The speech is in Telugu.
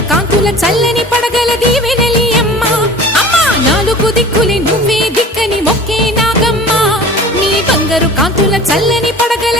బంగారు కాంతుల చల్లని పడగల దీవెనలి అమ్మ అమ్మా నాలుగు దిక్కులే నువ్వే దిక్కని మొక్కే నాగమ్మ నీ బంగారు కాంతుల చల్లని పడగల